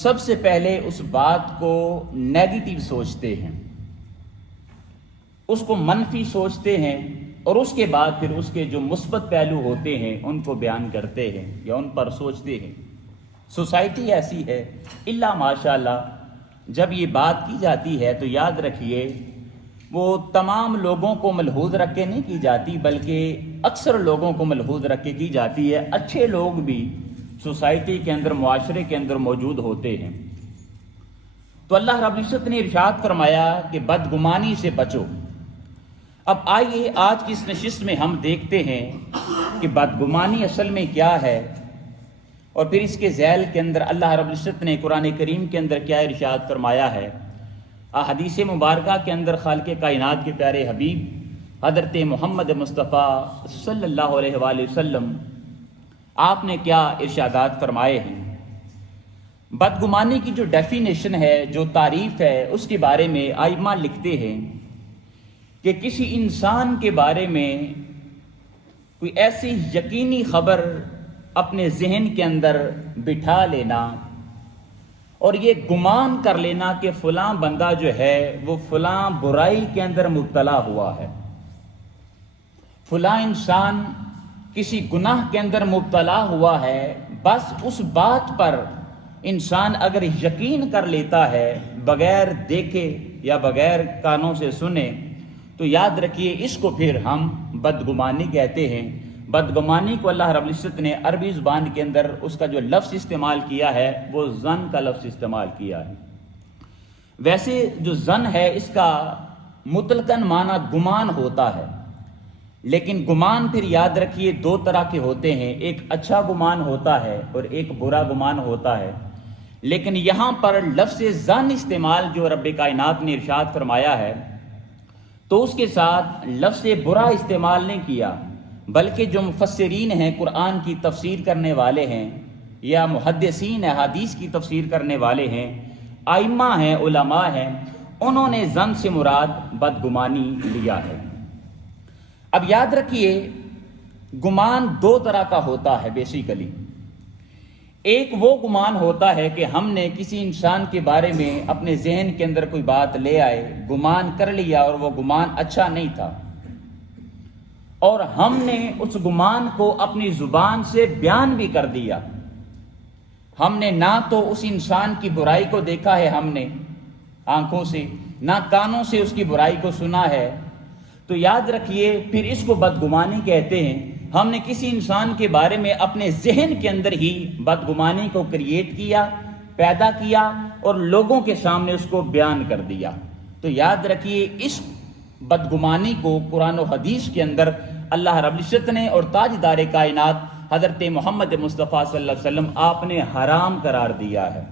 سب سے پہلے اس بات کو نیگیٹو سوچتے ہیں، اس کو منفی سوچتے ہیں، اور اس کے بعد پھر اس کے جو مثبت پہلو ہوتے ہیں ان کو بیان کرتے ہیں یا ان پر سوچتے ہیں۔ سوسائٹی ایسی ہے، الا ماشاء اللہ جب یہ بات کی جاتی ہے تو یاد رکھیے وہ تمام لوگوں کو ملحوظ رکھ کے نہیں کی جاتی، بلکہ اکثر لوگوں کو ملحوظ رکھ کے کی جاتی ہے۔ اچھے لوگ بھی سوسائٹی کے اندر، معاشرے کے اندر موجود ہوتے ہیں۔ تو اللہ رب العزت نے ارشاد فرمایا کہ بدگمانی سے بچو۔ اب آئیے آج کی اس نشست میں ہم دیکھتے ہیں کہ بدگمانی اصل میں کیا ہے، اور پھر اس کے ذیل کے اندر اللہ رب العزت نے قرآن کریم کے اندر کیا ارشاد فرمایا ہے۔ احادیث مبارکہ کے اندر خالق کائنات کے پیارے حبیب حضرت محمد مصطفیٰ صلی اللہ علیہ وآلہ وسلم آپ نے کیا ارشادات فرمائے ہیں۔ بدگمانی کی جو ڈیفینیشن ہے، جو تعریف ہے، اس کے بارے میں ائمہ لکھتے ہیں کہ کسی انسان کے بارے میں کوئی ایسی یقینی خبر اپنے ذہن کے اندر بٹھا لینا اور یہ گمان کر لینا کہ فلاں بندہ جو ہے وہ فلاں برائی کے اندر مبتلا ہوا ہے، فلاں انسان کسی گناہ کے اندر مبتلا ہوا ہے۔ بس اس بات پر انسان اگر یقین کر لیتا ہے بغیر دیکھے یا بغیر کانوں سے سنے، تو یاد رکھیے اس کو پھر ہم بدگمانی کہتے ہیں۔ بدگمانی کو اللہ رب العزت نے عربی زبان کے اندر اس کا جو لفظ استعمال کیا ہے وہ ظن کا لفظ استعمال کیا ہے۔ ویسے جو ظن ہے اس کا مطلقاً معنی گمان ہوتا ہے، لیکن گمان پھر یاد رکھیے دو طرح کے ہوتے ہیں، ایک اچھا گمان ہوتا ہے اور ایک برا گمان ہوتا ہے۔ لیکن یہاں پر لفظ ظن استعمال جو رب کائنات نے ارشاد فرمایا ہے تو اس کے ساتھ لفظ برا استعمال نہیں کیا، بلکہ جو مفسرین ہیں، قرآن کی تفسیر کرنے والے ہیں یا محدثین احادیث کی تفسیر کرنے والے ہیں، ائمہ ہیں، علماء ہیں، انہوں نے ظن سے مراد بدگمانی لیا ہے۔ اب یاد رکھیے گمان دو طرح کا ہوتا ہے بیسیکلی۔ ایک وہ گمان ہوتا ہے کہ ہم نے کسی انسان کے بارے میں اپنے ذہن کے اندر کوئی بات لے آئے، گمان کر لیا اور وہ گمان اچھا نہیں تھا، اور ہم نے اس گمان کو اپنی زبان سے بیان بھی کر دیا۔ ہم نے نہ تو اس انسان کی برائی کو دیکھا ہے، ہم نے آنکھوں سے، نہ کانوں سے اس کی برائی کو سنا ہے، تو یاد رکھیے پھر اس کو بدگمانی کہتے ہیں۔ ہم نے کسی انسان کے بارے میں اپنے ذہن کے اندر ہی بدگمانی کو کریٹ کیا، پیدا کیا، اور لوگوں کے سامنے اس کو بیان کر دیا۔ تو یاد رکھیے اس بدگمانی کو قرآن و حدیث کے اندر اللہ رب العزت نے اور تاجدار کائنات حضرت محمد مصطفیٰ صلی اللہ علیہ وسلم آپ نے حرام قرار دیا ہے،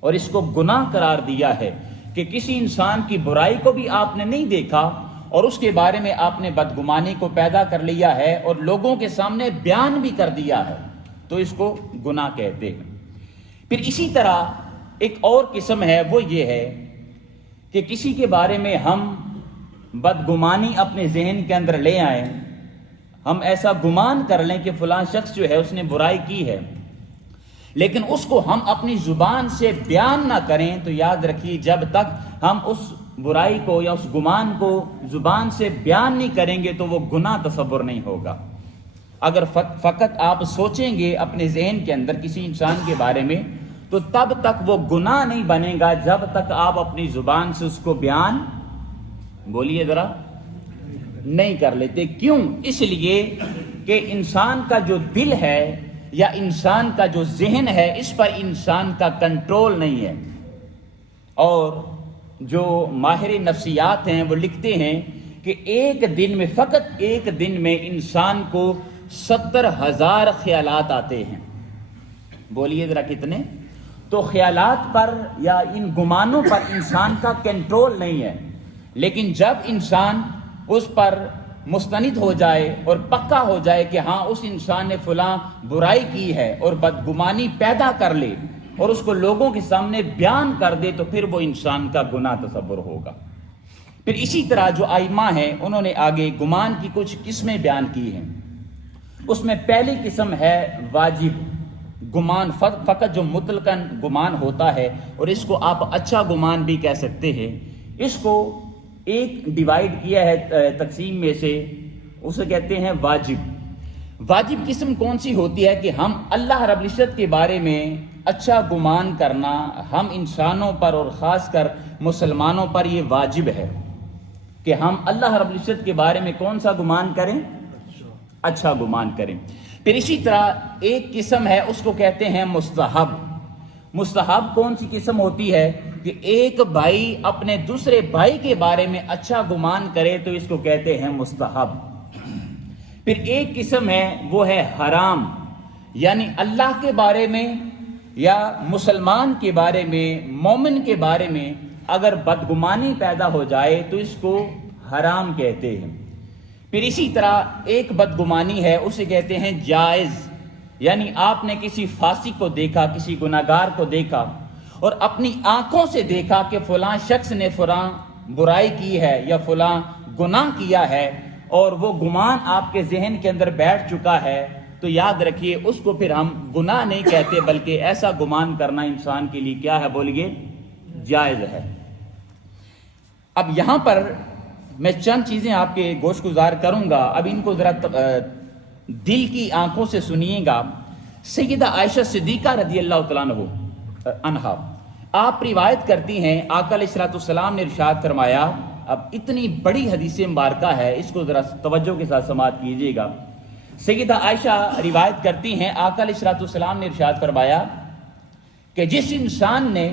اور اس کو گناہ قرار دیا ہے کہ کسی انسان کی برائی کو بھی آپ نے نہیں دیکھا اور اس کے بارے میں آپ نے بدگمانی کو پیدا کر لیا ہے اور لوگوں کے سامنے بیان بھی کر دیا ہے، تو اس کو گناہ کہتے ہیں۔ پھر اسی طرح ایک اور قسم ہے، وہ یہ ہے کہ کسی کے بارے میں ہم بدگمانی اپنے ذہن کے اندر لے آئیں، ہم ایسا گمان کر لیں کہ فلاں شخص جو ہے اس نے برائی کی ہے، لیکن اس کو ہم اپنی زبان سے بیان نہ کریں، تو یاد رکھیے جب تک ہم اس برائی کو یا اس گمان کو زبان سے بیان نہیں کریں گے تو وہ گناہ تصور نہیں ہوگا۔ اگر فقط آپ سوچیں گے اپنے ذہن کے اندر کسی انسان کے بارے میں، تو تب تک وہ گناہ نہیں بنے گا جب تک آپ اپنی زبان سے اس کو بیان، بولیے ذرا، نہیں کر لیتے۔ کیوں؟ اس لیے کہ انسان کا جو دل ہے یا انسان کا جو ذہن ہے اس پر انسان کا کنٹرول نہیں ہے، اور جو ماہر نفسیات ہیں وہ لکھتے ہیں کہ ایک دن میں، فقط ایک دن میں انسان کو 70,000 خیالات آتے ہیں۔ بولیے ذرا کتنے؟ تو خیالات پر یا ان گمانوں پر انسان کا کنٹرول نہیں ہے، لیکن جب انسان اس پر مستند ہو جائے اور پکا ہو جائے کہ ہاں اس انسان نے فلاں برائی کی ہے اور بدگمانی پیدا کر لے اور اس کو لوگوں کے سامنے بیان کر دے، تو پھر وہ انسان کا گناہ تصور ہوگا۔ پھر اسی طرح جو ائمہ ہیں انہوں نے آگے گمان کی کچھ قسمیں بیان کی ہیں۔ اس میں پہلی قسم ہے واجب گمان فقط جو مطلقاً گمان ہوتا ہے، اور اس کو آپ اچھا گمان بھی کہہ سکتے ہیں، اس کو ایک ڈیوائیڈ کیا ہے تقسیم میں سے، اسے کہتے ہیں واجب۔ واجب قسم کون سی ہوتی ہے کہ ہم اللہ رب العزت کے بارے میں اچھا گمان کرنا ہم انسانوں پر اور خاص کر مسلمانوں پر یہ واجب ہے کہ ہم اللہ رب العزت کے بارے میں کون سا گمان کریں؟ اچھا گمان کریں۔ پھر اسی طرح ایک قسم ہے، اس کو کہتے ہیں مستحب۔ مستحب کون سی قسم ہوتی ہے کہ ایک بھائی اپنے دوسرے بھائی کے بارے میں اچھا گمان کرے تو اس کو کہتے ہیں مستحب۔ پھر ایک قسم ہے وہ ہے حرام، یعنی اللہ کے بارے میں یا مسلمان کے بارے میں، مومن کے بارے میں اگر بدگمانی پیدا ہو جائے تو اس کو حرام کہتے ہیں۔ پھر اسی طرح ایک بدگمانی ہے، اسے کہتے ہیں جائز، یعنی آپ نے کسی فاسق کو دیکھا، کسی گناہگار کو دیکھا اور اپنی آنکھوں سے دیکھا کہ فلاں شخص نے فلاں برائی کی ہے یا فلاں گناہ کیا ہے، اور وہ گمان آپ کے ذہن کے اندر بیٹھ چکا ہے، تو یاد رکھیے اس کو پھر ہم گناہ نہیں کہتے، بلکہ ایسا گمان کرنا انسان کے لیے کیا ہے، بولیے، جائز ہے۔ اب یہاں پر میں چند چیزیں آپ کے گوش گزار کروں گا، اب ان کو ذرا دل کی آنکھوں سے سنیے گا۔ سیدہ عائشہ صدیقہ رضی اللہ تعالیٰ عنہا آپ روایت کرتی ہیں، آقا علیہ الصلوۃ والسلام نے ارشاد فرمایا، اب اتنی بڑی حدیث مبارکہ ہے، اس کو ذرا توجہ کے ساتھ سماعت کیجیے گا۔ سیدہ عائشہ روایت کرتی ہیں، آقا علیہ الصلوۃ والسلام نے ارشاد فرمایا کہ جس انسان نے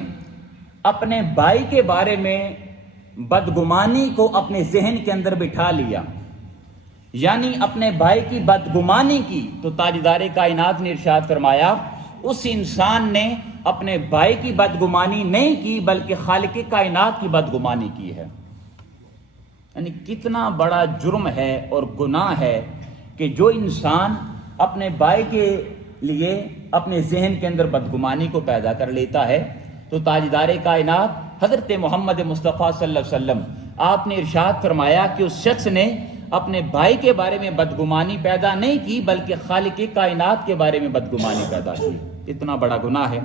اپنے بھائی کے بارے میں بدگمانی کو اپنے ذہن کے اندر بٹھا لیا، یعنی اپنے بھائی کی بدگمانی کی، تو تاجدار کائنات نے ارشاد فرمایا اس انسان نے اپنے بھائی کی بدگمانی نہیں کی بلکہ خالق کائنات کی بدگمانی کی ہے۔ یعنی کتنا بڑا جرم ہے اور گناہ ہے کہ جو انسان اپنے بھائی کے لیے اپنے ذہن کے اندر بدگمانی کو پیدا کر لیتا ہے، تو تاجدار کائنات حضرت محمد مصطفیٰ صلی اللہ علیہ وسلم آپ نے ارشاد فرمایا کہ اس شخص نے اپنے بھائی کے بارے میں بدگمانی پیدا نہیں کی بلکہ خالق کائنات کے بارے میں بدگمانی پیدا کی۔ اتنا بڑا گناہ ہے۔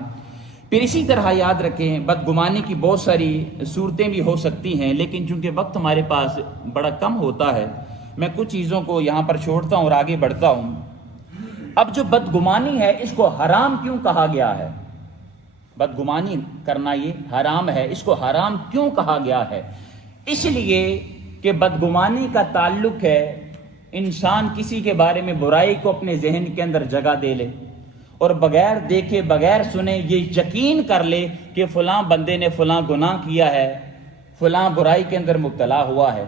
پھر اسی طرح یاد رکھیں، بدگمانی کی بہت ساری صورتیں بھی ہو سکتی ہیں، لیکن چونکہ وقت ہمارے پاس بڑا کم ہوتا ہے، میں کچھ چیزوں کو یہاں پر چھوڑتا ہوں اور آگے بڑھتا ہوں۔ اب جو بدگمانی ہے اس کو حرام کیوں کہا گیا ہے؟ بدگمانی کرنا یہ حرام ہے، اس کو حرام کیوں کہا گیا ہے؟ اس لیے کہ بدگمانی کا تعلق ہے انسان کسی کے بارے میں برائی کو اپنے ذہن کے اندر جگہ دے لے اور بغیر دیکھے بغیر سنے یہ یقین کر لے کہ فلاں بندے نے فلاں گناہ کیا ہے، فلاں برائی کے اندر مبتلا ہوا ہے۔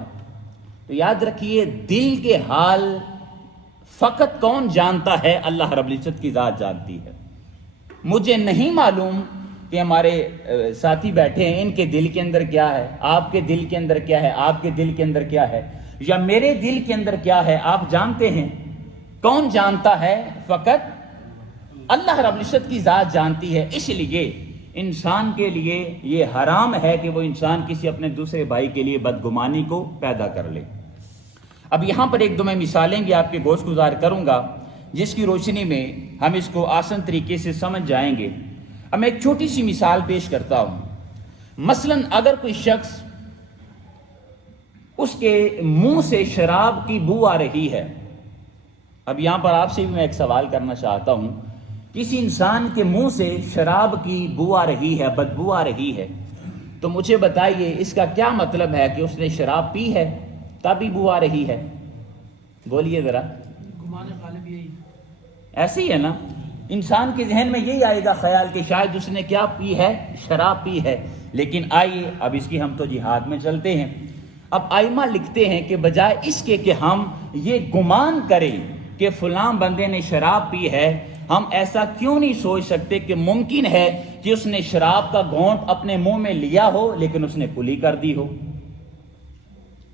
تو یاد رکھیے دل کے حال فقط کون جانتا ہے؟ اللہ رب العزت کی ذات جانتی ہے۔ مجھے نہیں معلوم کہ ہمارے ساتھی بیٹھے ہیں ان کے دل کے اندر کیا ہے، آپ کے دل کے اندر کیا ہے، آپ کے دل کے اندر کیا ہے، یا میرے دل کے اندر کیا ہے، آپ جانتے ہیں؟ کون جانتا ہے؟ فقط اللہ رب العزت کی ذات جانتی ہے۔ اس لیے انسان کے لیے یہ حرام ہے کہ وہ انسان کسی اپنے دوسرے بھائی کے لیے بدگمانی کو پیدا کر لے۔ اب یہاں پر ایک دو میں مثالیں بھی آپ کے گوش گزار کروں گا جس کی روشنی میں ہم اس کو آسان طریقے سے سمجھ جائیں گے۔ اب میں ایک چھوٹی سی مثال پیش کرتا ہوں۔ مثلا اگر کوئی شخص اس کے منہ سے شراب کی بو آ رہی ہے، اب یہاں پر آپ سے بھی میں ایک سوال کرنا چاہتا ہوں، کسی انسان کے منہ سے شراب کی بو آ رہی ہے، بدبو آ رہی ہے، تو مجھے بتائیے اس کا کیا مطلب ہے کہ اس نے شراب پی ہے تبھی بو آ رہی ہے؟ بولیے ذرا۔ ایسے ہی ہے نا، انسان کے ذہن میں یہی آئے گا خیال کہ شاید اس نے کیا پی ہے، شراب پی ہے۔ لیکن آئیے اب اس کی ہم تو جہاد میں چلتے ہیں۔ اب ائمہ لکھتے ہیں کہ بجائے اس کے کہ ہم یہ گمان کریں کہ فلاں بندے نے شراب پی ہے، ہم ایسا کیوں نہیں سوچ سکتے کہ ممکن ہے کہ اس نے شراب کا گھونٹ اپنے منہ میں لیا ہو لیکن اس نے کلی کر دی ہو؟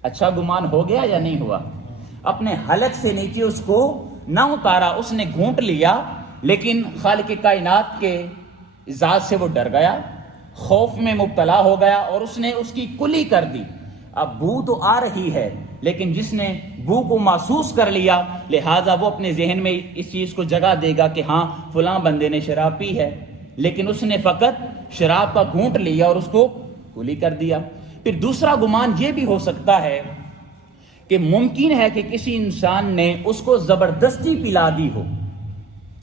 اچھا گمان ہو گیا یا نہیں ہوا؟ اپنے حلق سے نیچے اس کو نہ اتارا، اس نے گھونٹ لیا، لیکن خالق کائنات کے ذات سے وہ ڈر گیا، خوف میں مبتلا ہو گیا اور اس نے اس کی کلی کر دی۔ اب بو تو آ رہی ہے لیکن جس نے بو کو محسوس کر لیا لہٰذا وہ اپنے ذہن میں اس چیز کو جگہ دے گا کہ ہاں فلاں بندے نے شراب پی ہے، لیکن اس نے فقط شراب کا گھونٹ لیا اور اس کو کلی کر دیا۔ پھر دوسرا گمان یہ بھی ہو سکتا ہے کہ ممکن ہے کہ کسی انسان نے اس کو زبردستی پلا دی ہو،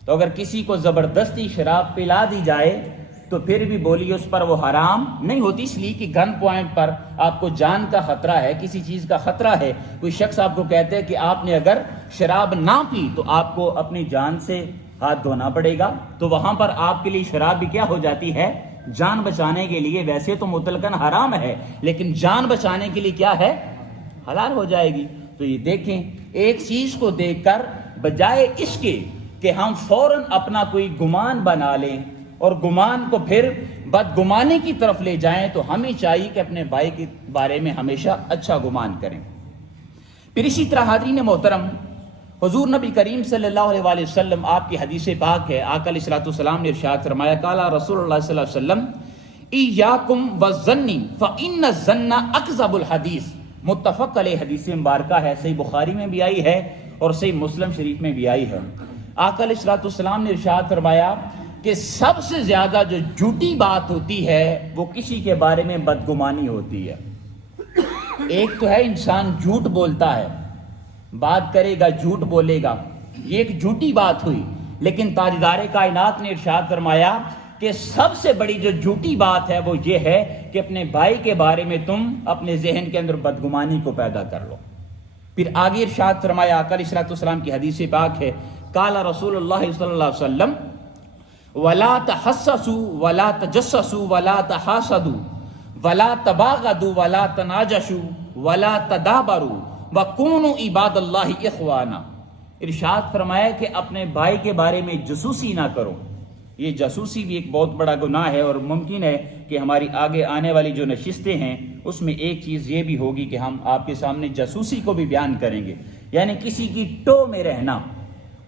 تو اگر کسی کو زبردستی شراب پلا دی جائے تو پھر بھی بولیے اس پر وہ حرام نہیں ہوتی، اس لیے کہ گن پوائنٹ پر آپ کو جان کا خطرہ ہے، کسی چیز کا خطرہ ہے، کوئی شخص آپ کو کہتے ہیں کہ آپ نے اگر شراب نہ پی تو آپ کو اپنی جان سے ہاتھ دھونا پڑے گا، تو وہاں پر آپ کے لیے شراب بھی کیا ہو جاتی ہے؟ جان بچانے کے لیے ویسے تو مطلقاً حرام ہے، لیکن جان بچانے کے لیے کیا ہے؟ حلال ہو جائے گی۔ تو یہ دیکھیں، ایک چیز کو دیکھ کر بجائے اس کے کہ ہم فوراً اپنا کوئی گمان بنا لیں اور گمان کو پھر بدگمانی کی طرف لے جائیں، تو ہمیں چاہیے کہ اپنے بھائی کے بارے میں ہمیشہ اچھا گمان کریں۔ پھر اسی طرح حاضرین محترم، حضور نبی کریم صلی اللہ علیہ وسلم آپ کی حدیث پاک ہے، آقا علیہ الصلوۃ والسلام نے ارشاد فرمایا، قال رسول اللہ صلی اللہ علیہ وسلم ایاکم والظن فإن الظن اکذب الحدیث، متفق علیہ حدیث مبارکہ ہے، صحیح بخاری میں بھی آئی ہے اور صحیح مسلم شریف میں بھی آئی ہے۔ آقا علیہ الصلوۃ والسلام نے ارشاد فرمایا کہ سب سے زیادہ جو جھوٹی بات ہوتی ہے وہ کسی کے بارے میں بدگمانی ہوتی ہے۔ ایک تو ہے انسان جھوٹ بولتا ہے، بات کرے گا جھوٹ بولے گا، یہ ایک جھوٹی بات ہوئی، لیکن تاجدار کائنات نے ارشاد فرمایا کہ سب سے بڑی جو جھوٹی بات ہے وہ یہ ہے کہ اپنے بھائی کے بارے میں تم اپنے ذہن کے اندر بدگمانی کو پیدا کر لو۔ پھر آگے ارشاد فرمایا، آقا علیہ الصلوۃ والسلام کی حدیث پاک ہے، قال رسول اللہ صلی اللہ علیہ وسلم ولا تحسسوا ولا تجسسوا ولا تحاسدوا ولا تباغضوا ولا تناجشوا ولا تدابروا وَكُونُوا عِبَادَ اللَّهِ اِخْوَانًا، ارشاد فرمایا کہ اپنے بھائی کے بارے میں جاسوسی نہ کرو۔ یہ جاسوسی بھی ایک بہت بڑا گناہ ہے، اور ممکن ہے کہ ہماری آگے آنے والی جو نشستیں ہیں اس میں ایک چیز یہ بھی ہوگی کہ ہم آپ کے سامنے جاسوسی کو بھی بیان کریں گے، یعنی کسی کی ٹو میں رہنا،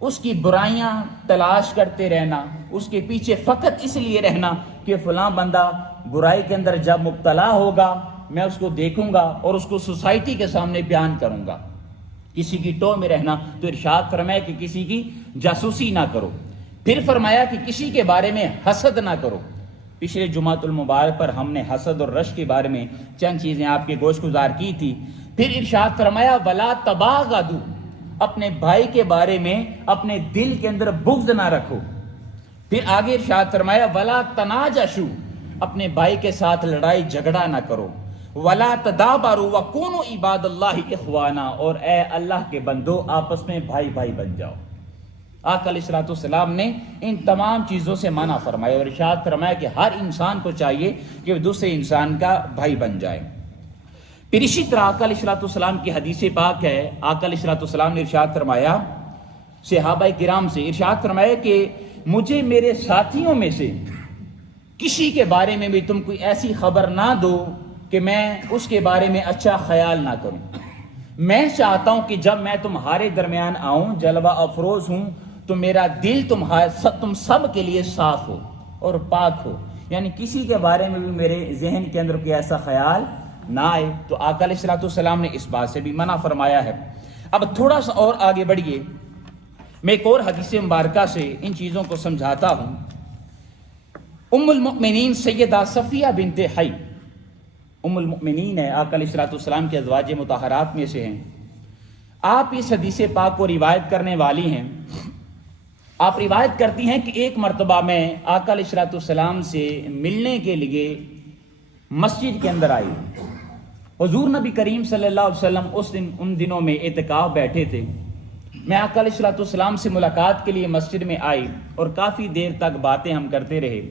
اس کی برائیاں تلاش کرتے رہنا، اس کے پیچھے فقط اس لیے رہنا کہ فلاں بندہ برائی کے اندر جب مبتلا ہوگا میں اس کو دیکھوں گا اور اس کو سوسائٹی کے سامنے بیان کروں گا، کسی کی ٹو میں رہنا۔ تو ارشاد فرمایا کہ کسی کی جاسوسی نہ کرو۔ پھر فرمایا کہ کسی کے بارے میں حسد نہ کرو۔ پچھلے جمعۃ المبارک پر ہم نے حسد اور رش کے بارے میں چند چیزیں آپ کے گوش گزار کی تھی۔ پھر ارشاد فرمایا ولا تباغضوا، اپنے بھائی کے بارے میں اپنے دل کے اندر بغض نہ رکھو۔ پھر آگے ارشاد فرمایا ولا تناجشوا، اپنے بھائی کے ساتھ لڑائی جھگڑا نہ کرو۔ ولا تدابروا وکونوا عباد اللہ اخوانا، اور اے اللہ کے بندو آپس میں بھائی بھائی بن جاؤ۔ آقا علیہ الصلوۃ والسلام نے ان تمام چیزوں سے منع فرمایا اور ارشاد فرمایا کہ ہر انسان کو چاہیے کہ وہ دوسرے انسان کا بھائی بن جائے۔ پھر اسی طرح آقا علیہ الصلوۃ والسلام کی حدیث پاک ہے، آقا علیہ الصلوۃ والسلام نے ارشاد فرمایا صحابہ کرام سے، ارشاد فرمایا کہ مجھے میرے ساتھیوں میں سے کسی کے بارے میں بھی تم کوئی ایسی خبر نہ دو کہ میں اس کے بارے میں اچھا خیال نہ کروں۔ میں چاہتا ہوں کہ جب میں تمہارے درمیان آؤں، جلوہ افروز ہوں، تو میرا دل تم سب کے لیے صاف ہو اور پاک ہو، یعنی کسی کے بارے میں بھی میرے ذہن کے اندر کوئی ایسا خیال نہ آئے۔ تو آقا علیہ الصلوۃ والسلام نے اس بات سے بھی منع فرمایا ہے۔ اب تھوڑا سا اور آگے بڑھیے، میں ایک اور حدیث مبارکہ سے ان چیزوں کو سمجھاتا ہوں۔ ام المؤمنین سیدہ صفیہ بنت حی، ام المؤمنین ہے، آقا علیہ الصلوۃ والسلام کے ازواج مطہرات میں سے ہیں۔ آپ اس حدیث پاک کو روایت کرنے والی ہیں۔ آپ روایت کرتی ہیں کہ ایک مرتبہ میں آقا علیہ الصلوۃ والسلام سے ملنے کے لیے مسجد کے اندر آئی۔ حضور نبی کریم صلی اللہ علیہ وسلم ان دنوں میں اعتکاف بیٹھے تھے۔ میں آقا علیہ الصلوۃ والسلام سے ملاقات کے لیے مسجد میں آئی اور کافی دیر تک باتیں ہم کرتے رہے۔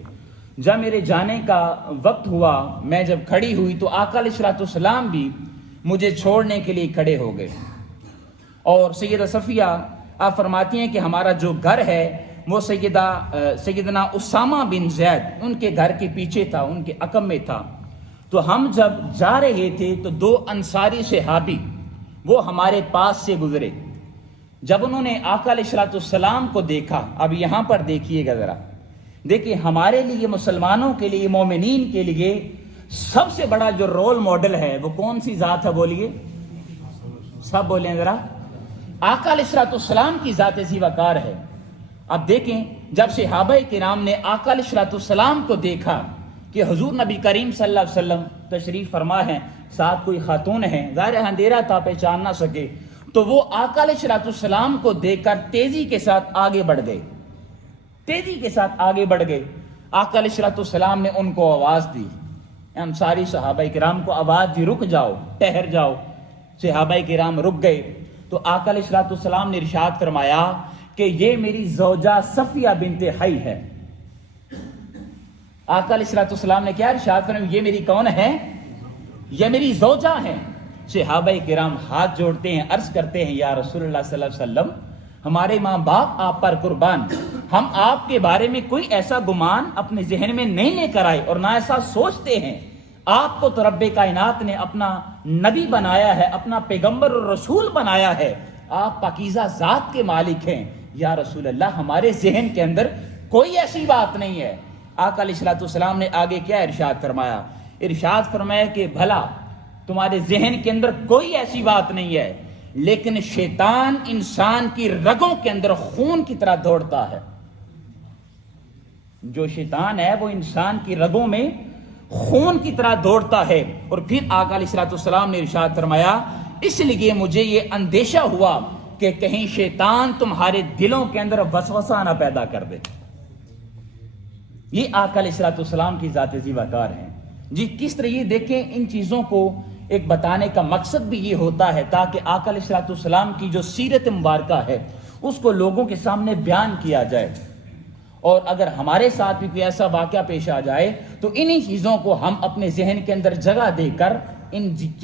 جب میرے جانے کا وقت ہوا، میں جب کھڑی ہوئی تو آقا علیہ الصلوۃ والسلام بھی مجھے چھوڑنے کے لیے کھڑے ہو گئے۔ اور سیدہ صفیہ آپ فرماتی ہیں کہ ہمارا جو گھر ہے وہ سیدنا اسامہ بن زید ان کے گھر کے پیچھے تھا، ان کے عقب میں تھا۔ تو ہم جب جا رہے تھے تو دو انصاری صحابی وہ ہمارے پاس سے گزرے۔ جب انہوں نے آقا علیہ الصلوۃ والسلام کو دیکھا، اب یہاں پر دیکھیے گا ذرا، دیکھیے ہمارے لیے، مسلمانوں کے لیے، مومنین کے لیے سب سے بڑا جو رول ماڈل ہے وہ کون سی ذات ہے؟ بولیے، سب بولیں ذرا، آقا علیہ الصلوۃ والسلام کی ذات ذی وقار ہے۔ اب دیکھیں جب صحابہ کرام نے آقا علیہ الصلوۃ والسلام کو دیکھا کہ حضور نبی کریم صلی اللہ علیہ وسلم تشریف فرما ہے، ساتھ کوئی خاتون ہے، ظاہر اندھیرا تھا پہچان نہ سکے، تو وہ آقا علیہ الصلوۃ والسلام کو دیکھ کر تیزی کے ساتھ آگے بڑھ گئے، تیزی کے ساتھ آگے بڑھ گئے۔ آقا علیہ الصلوۃ والسلام نے ان کو آواز دی، انصاری صحابہ کرام کو آواز دی، رک جاؤ، ٹھہر جاؤ۔ صحابہ کرام رک گئے تو آقا علیہ الصلوۃ والسلام نے ارشاد فرمایا کہ یہ میری زوجہ صفیہ بنت حی ہے۔ آقا علیہ الصلوۃ والسلام نے کیا ارشاد فرمایا؟ یہ میری کون ہے؟ یہ میری زوجہ ہے۔ صحابہ کرام ہاتھ جوڑتے ہیں، عرض کرتے ہیں یا رسول اللہ صلی اللہ علیہ وسلم، ہمارے ماں باپ آپ پر قربان، ہم آپ کے بارے میں کوئی ایسا گمان اپنے ذہن میں نہیں لے کر آئے اور نہ ایسا سوچتے ہیں۔ آپ کو تو رب کائنات نے اپنا نبی بنایا ہے، اپنا پیغمبر اور رسول بنایا ہے، آپ پاکیزہ ذات کے مالک ہیں۔ یا رسول اللہ ہمارے ذہن کے اندر کوئی ایسی بات نہیں ہے۔ آقا علیہ الصلوۃ والسلام نے آگے کیا ارشاد فرمایا؟ ارشاد فرمایا کہ بھلا تمہارے ذہن کے اندر کوئی ایسی بات نہیں ہے، لیکن شیطان انسان کی رگوں کے اندر خون کی طرح دوڑتا ہے۔ جو شیطان ہے وہ انسان کی رگوں میں خون کی طرح دوڑتا ہے۔ اور پھر آقا علیہ الصلوۃ والسلام نے ارشاد فرمایا اس لیے مجھے یہ اندیشہ ہوا کہ کہیں شیطان تمہارے دلوں کے اندر وسوسہ نہ پیدا کر دے۔ یہ آقا علیہ الصلوۃ والسلام کی ذات ذی وقار ہے جی۔ کس طرح یہ دیکھیں، ان چیزوں کو ایک بتانے کا مقصد بھی یہ ہوتا ہے تاکہ آقا علیہ الصلوۃ والسلام کی جو سیرت مبارکہ ہے اس کو لوگوں کے سامنے بیان کیا جائے، اور اگر ہمارے ساتھ بھی کوئی ایسا واقعہ پیش آ جائے تو انہی چیزوں کو ہم اپنے ذہن کے اندر جگہ دے کر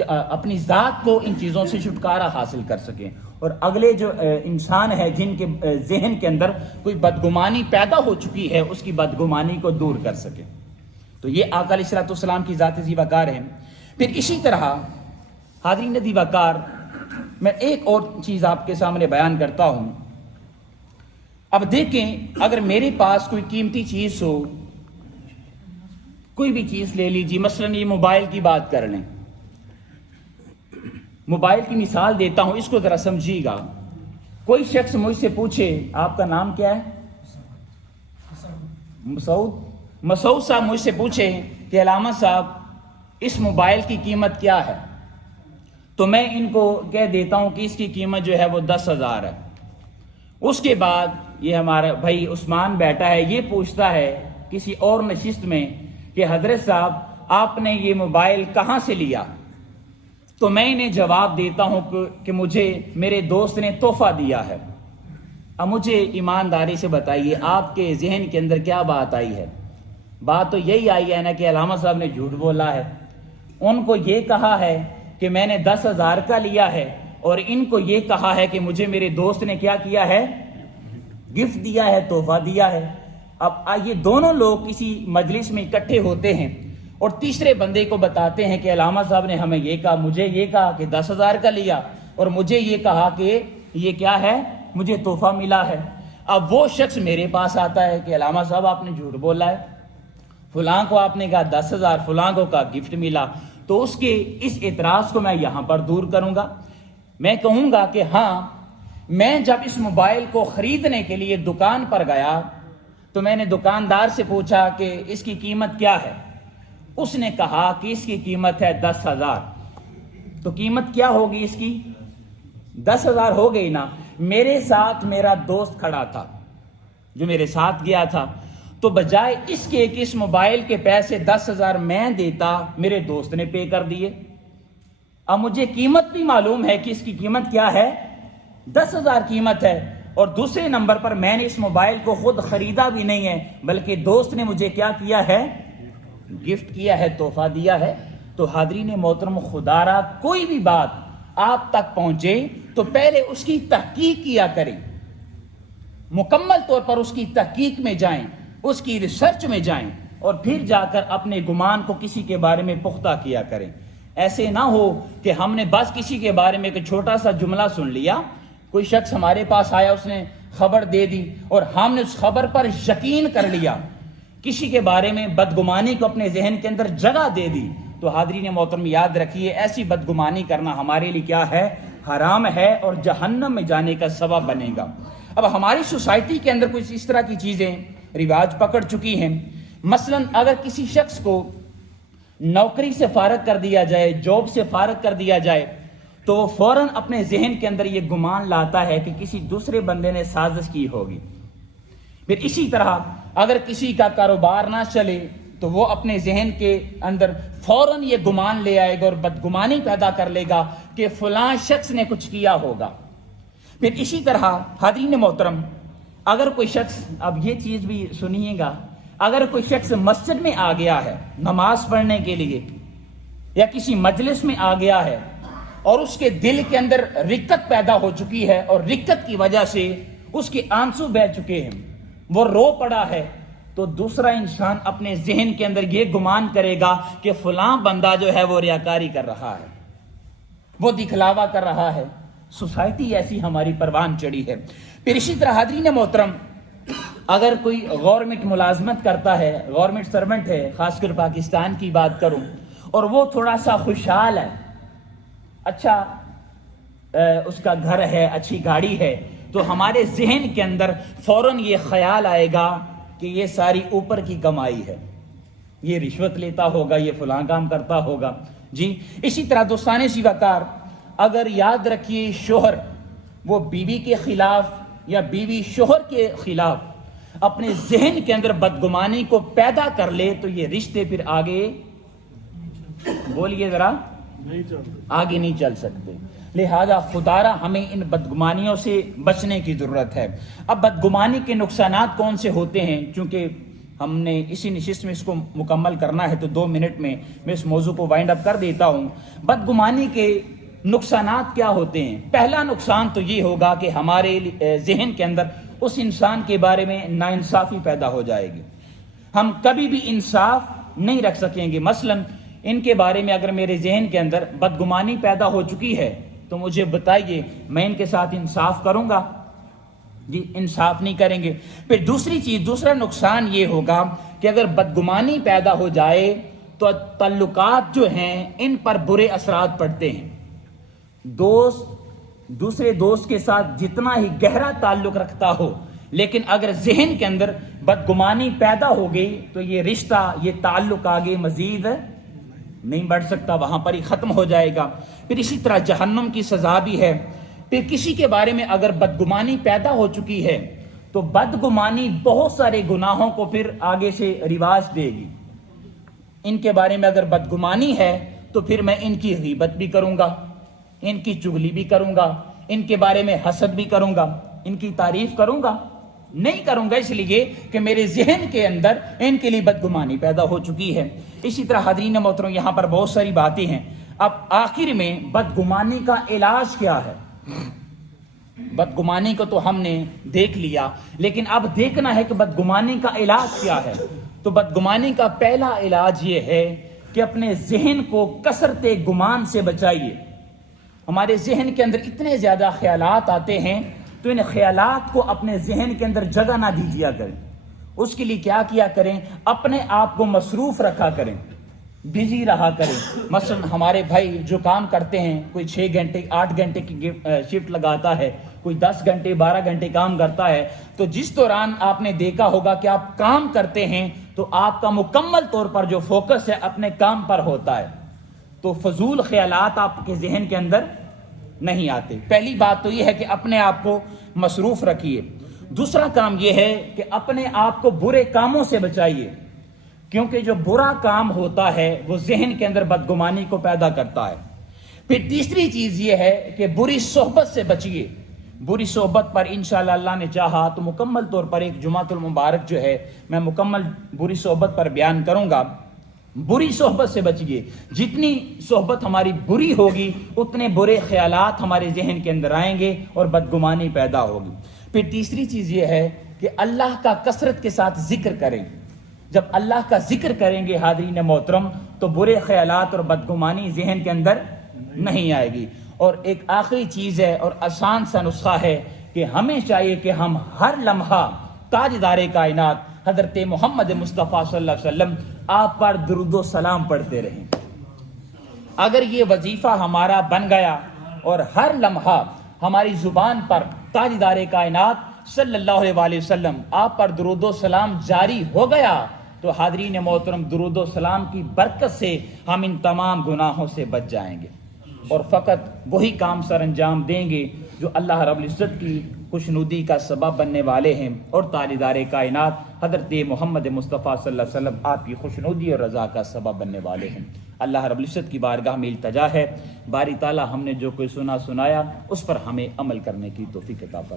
اپنی ذات کو ان چیزوں سے چھٹکارا حاصل کر سکیں، اور اگلے جو انسان ہے جن کے ذہن کے اندر کوئی بدگمانی پیدا ہو چکی ہے اس کی بدگمانی کو دور کر سکیں۔ تو یہ آقا علیہ الصلوۃ والسلام کی ذات ذی وقار ہے۔ پھر اسی طرح حاضرین ذی وقار، میں ایک اور چیز آپ کے سامنے بیان کرتا ہوں۔ اب دیکھیں، اگر میرے پاس کوئی قیمتی چیز ہو، کوئی بھی چیز لے لیجیے، مثلاً یہ موبائل کی بات کر لیں، موبائل کی مثال دیتا ہوں، اس کو ذرا سمجھیے گا۔ کوئی شخص مجھ سے پوچھے آپ کا نام کیا ہے؟ مسعود صاحب مجھ سے پوچھے کہ علامہ صاحب اس موبائل کی قیمت کیا ہے، تو میں ان کو کہہ دیتا ہوں کہ اس کی قیمت جو ہے وہ 10,000 ہے۔ اس کے بعد یہ ہمارا بھائی عثمان بیٹا ہے، یہ پوچھتا ہے کسی اور نشست میں کہ حضرت صاحب آپ نے یہ موبائل کہاں سے لیا؟ تو میں انہیں جواب دیتا ہوں کہ مجھے میرے دوست نے تحفہ دیا ہے۔ اب مجھے ایمانداری سے بتائیے آپ کے ذہن کے اندر کیا بات آئی ہے؟ بات تو یہی آئی ہے نا کہ علامہ صاحب نے جھوٹ بولا ہے، ان کو یہ کہا ہے کہ میں نے 10,000 کا لیا ہے، اور ان کو یہ کہا ہے کہ مجھے میرے دوست نے کیا کیا ہے؟ گفٹ دیا ہے، تحفہ دیا ہے۔ اب یہ دونوں لوگ کسی مجلس میں اکٹھے ہوتے ہیں اور تیسرے بندے کو بتاتے ہیں کہ علامہ صاحب نے ہمیں یہ کہا، مجھے یہ کہا کہ 10,000 کا لیا، اور مجھے یہ کہا کہ یہ کیا ہے، مجھے تحفہ ملا ہے۔ اب وہ شخص میرے پاس آتا ہے کہ علامہ صاحب آپ نے جھوٹ بولا ہے، فلاں کو آپ نے کہا 10,000، فلاں کو کہا گفٹ ملا۔ تو اس کے اس اعتراض کو میں یہاں پر دور کروں گا۔ میں کہوں گا کہ ہاں، میں جب اس موبائل کو خریدنے کے لیے دکان پر گیا تو میں نے دکاندار سے پوچھا کہ اس کی قیمت کیا ہے؟ اس نے کہا کہ اس کی قیمت ہے 10,000۔ تو قیمت کیا ہوگی اس کی؟ 10,000 ہو گئی نا۔ میرے ساتھ میرا دوست کھڑا تھا جو میرے ساتھ گیا تھا، تو بجائے اس کے کہ اس موبائل کے پیسے 10,000 میں دیتا، میرے دوست نے پے کر دیے۔ اب مجھے قیمت بھی معلوم ہے کہ اس کی قیمت کیا ہے، 10,000 قیمت ہے، اور دوسرے نمبر پر میں نے اس موبائل کو خود خریدا بھی نہیں ہے، بلکہ دوست نے مجھے کیا کیا ہے، گفٹ کیا ہے، تحفہ دیا ہے۔ تو حاضرین محترم، خدا را کوئی بھی بات آپ تک پہنچے تو پہلے اس کی تحقیق کیا کریں، مکمل طور پر اس کی تحقیق میں جائیں، اس کی ریسرچ میں جائیں، اور پھر جا کر اپنے گمان کو کسی کے بارے میں پختہ کیا کریں۔ ایسے نہ ہو کہ ہم نے بس کسی کے بارے میں ایک چھوٹا سا جملہ سن لیا، کوئی شخص ہمارے پاس آیا، اس نے خبر دے دی اور ہم نے اس خبر پر یقین کر لیا، کسی کے بارے میں بدگمانی کو اپنے ذہن کے اندر جگہ دے دی۔ تو حاضرین محترم، یاد رکھیے ایسی بدگمانی کرنا ہمارے لیے کیا ہے، حرام ہے اور جہنم میں جانے کا سبب بنے گا۔ اب ہماری سوسائٹی کے اندر کچھ اس طرح کی چیزیں رواج پکڑ چکی ہیں۔ مثلا اگر کسی شخص کو نوکری سے فارغ کر دیا جائے، جاب سے فارغ کر دیا جائے، تو وہ فوراً اپنے ذہن کے اندر یہ گمان لاتا ہے کہ کسی دوسرے بندے نے سازش کی ہوگی۔ پھر اسی طرح اگر کسی کا کاروبار نہ چلے تو وہ اپنے ذہن کے اندر فوراً یہ گمان لے آئے گا اور بدگمانی پیدا کر لے گا کہ فلاں شخص نے کچھ کیا ہوگا۔ پھر اسی طرح حاضرین محترم، اگر کوئی شخص، اب یہ چیز بھی سنیے گا، اگر کوئی شخص مسجد میں آ گیا ہے نماز پڑھنے کے لیے یا کسی مجلس میں آ گیا ہے اور اس کے دل کے اندر رکت پیدا ہو چکی ہے اور رکت کی وجہ سے اس کے آنسو بہہ چکے ہیں، وہ رو پڑا ہے، تو دوسرا انسان اپنے ذہن کے اندر یہ گمان کرے گا کہ فلاں بندہ جو ہے وہ ریاکاری کر رہا ہے، وہ دکھلاوا کر رہا ہے۔ سوسائٹی ایسی ہماری پروان چڑھی ہے۔ پھر اسی طرح حاضرین محترم، اگر کوئی گورنمنٹ ملازمت کرتا ہے، گورنمنٹ سرونٹ ہے، خاص کر پاکستان کی بات کروں، اور وہ تھوڑا سا خوشحال ہے، اچھا اس کا گھر ہے، اچھی گاڑی ہے، تو ہمارے ذہن کے اندر فوراً یہ خیال آئے گا کہ یہ ساری اوپر کی کمائی ہے، یہ رشوت لیتا ہوگا، یہ فلاں کام کرتا ہوگا۔ جی اسی طرح دوستانے سی وقار، اگر یاد رکھیے شوہر وہ بیوی کے خلاف یا بیوی شوہر کے خلاف اپنے ذہن کے اندر بدگمانی کو پیدا کر لے تو یہ رشتے پھر آگے، بولیے ذرا، آگے نہیں چل سکتے۔ لہذا خدارا ہمیں ان بدگمانیوں سے بچنے کی ضرورت ہے۔ اب بدگمانی کے نقصانات کون سے ہوتے ہیں؟ چونکہ ہم نے اسی نشست میں اس کو مکمل کرنا ہے تو 2 منٹ میں اس موضوع کو وائنڈ اپ کر دیتا ہوں۔ بدگمانی کے نقصانات کیا ہوتے ہیں؟ پہلا نقصان تو یہ ہوگا کہ ہمارے ذہن کے اندر اس انسان کے بارے میں ناانصافی پیدا ہو جائے گی، ہم کبھی بھی انصاف نہیں رکھ سکیں گے۔ مثلا ان کے بارے میں اگر میرے ذہن کے اندر بدگمانی پیدا ہو چکی ہے تو مجھے بتائیے، میں ان کے ساتھ انصاف کروں گا؟ جی انصاف نہیں کریں گے۔ پھر دوسری چیز، دوسرا نقصان یہ ہوگا کہ اگر بدگمانی پیدا ہو جائے تو تعلقات جو ہیں ان پر برے اثرات پڑتے ہیں۔ دوست دوسرے دوست کے ساتھ جتنا ہی گہرا تعلق رکھتا ہو، لیکن اگر ذہن کے اندر بدگمانی پیدا ہو گئی تو یہ رشتہ، یہ تعلق آگے مزید نہیں بڑھ سکتا، وہاں پر ہی ختم ہو جائے گا۔ پھر اسی طرح جہنم کی سزا بھی ہے۔ پھر کسی کے بارے میں اگر بدگمانی پیدا ہو چکی ہے تو بدگمانی بہت سارے گناہوں کو پھر آگے سے رواج دے گی۔ ان کے بارے میں اگر بدگمانی ہے تو پھر میں ان کی غیبت بھی کروں گا، ان کی چغلی بھی کروں گا، ان کے بارے میں حسد بھی کروں گا، ان کی تعریف کروں گا؟ نہیں کروں گا، اس لیے کہ میرے ذہن کے اندر ان کے لیے بدگمانی پیدا ہو چکی ہے۔ اسی طرح حاضرین محترم، یہاں پر بہت ساری باتیں ہیں۔ اب آخر میں بدگمانی کا علاج کیا ہے؟ بدگمانی کو تو ہم نے دیکھ لیا، لیکن اب دیکھنا ہے کہ بدگمانی کا علاج کیا ہے۔ تو بدگمانی کا پہلا علاج یہ ہے کہ اپنے ذہن کو کثرت گمان سے بچائیے۔ ہمارے ذہن کے اندر اتنے زیادہ خیالات آتے ہیں تو ان خیالات کو اپنے ذہن کے اندر جگہ نہ دیجیا کریں۔ اس کے لیے کیا کیا کریں؟ اپنے آپ کو مصروف رکھا کریں، بزی رہا کریں۔ مثلا ہمارے بھائی جو کام کرتے ہیں، کوئی 6 گھنٹے 8 گھنٹے کی شفٹ لگاتا ہے، کوئی 10 گھنٹے 12 گھنٹے کام کرتا ہے، تو جس دوران آپ نے دیکھا ہوگا کہ آپ کام کرتے ہیں تو آپ کا مکمل طور پر جو فوکس ہے اپنے کام پر ہوتا ہے، تو فضول خیالات آپ کے ذہن کے اندر نہیں آتے۔ پہلی بات تو یہ ہے کہ اپنے آپ کو مصروف رکھیے۔ دوسرا کام یہ ہے کہ اپنے آپ کو برے کاموں سے بچائیے، کیونکہ جو برا کام ہوتا ہے وہ ذہن کے اندر بدگمانی کو پیدا کرتا ہے۔ پھر تیسری چیز یہ ہے کہ بری صحبت سے بچیے۔ بری صحبت پر انشاءاللہ اللہ نے چاہا تو مکمل طور پر ایک جمعۃ المبارک جو ہے میں مکمل بری صحبت پر بیان کروں گا۔ بری صحبت سے بچیے، جتنی صحبت ہماری بری ہوگی اتنے برے خیالات ہمارے ذہن کے اندر آئیں گے اور بدگمانی پیدا ہوگی۔ پھر تیسری چیز یہ ہے کہ اللہ کا کثرت کے ساتھ ذکر کریں۔ جب اللہ کا ذکر کریں گے حاضرین محترم تو برے خیالات اور بدگمانی ذہن کے اندر نہیں آئے گی۔ اور ایک آخری چیز ہے اور آسان سا نسخہ ہے کہ ہمیں چاہیے کہ ہم ہر لمحہ تاجدار کائنات حضرت محمد مصطفیٰ صلی اللہ علیہ وسلم آپ پر درود و سلام پڑھتے رہیں۔ اگر یہ وظیفہ ہمارا بن گیا اور ہر لمحہ ہماری زبان پر تاجدار کائنات صلی اللہ علیہ وآلہ وسلم آپ پر درود و سلام جاری ہو گیا تو حاضرین محترم درود و سلام کی برکت سے ہم ان تمام گناہوں سے بچ جائیں گے اور فقط وہی کام سر انجام دیں گے جو اللہ رب العزت کی خوشنودی کا سبب بننے والے ہیں، اور تاجدار کائنات حضرت محمد مصطفیٰ صلی اللہ علیہ وسلم آپ کی خوشنودی اور رضا کا سبب بننے والے ہیں۔ اللہ رب العزت کی بارگاہ میں التجا ہے، باری تعالیٰ ہم نے جو کوئی سنایا اس پر ہمیں عمل کرنے کی توفیق عطا فرمائے۔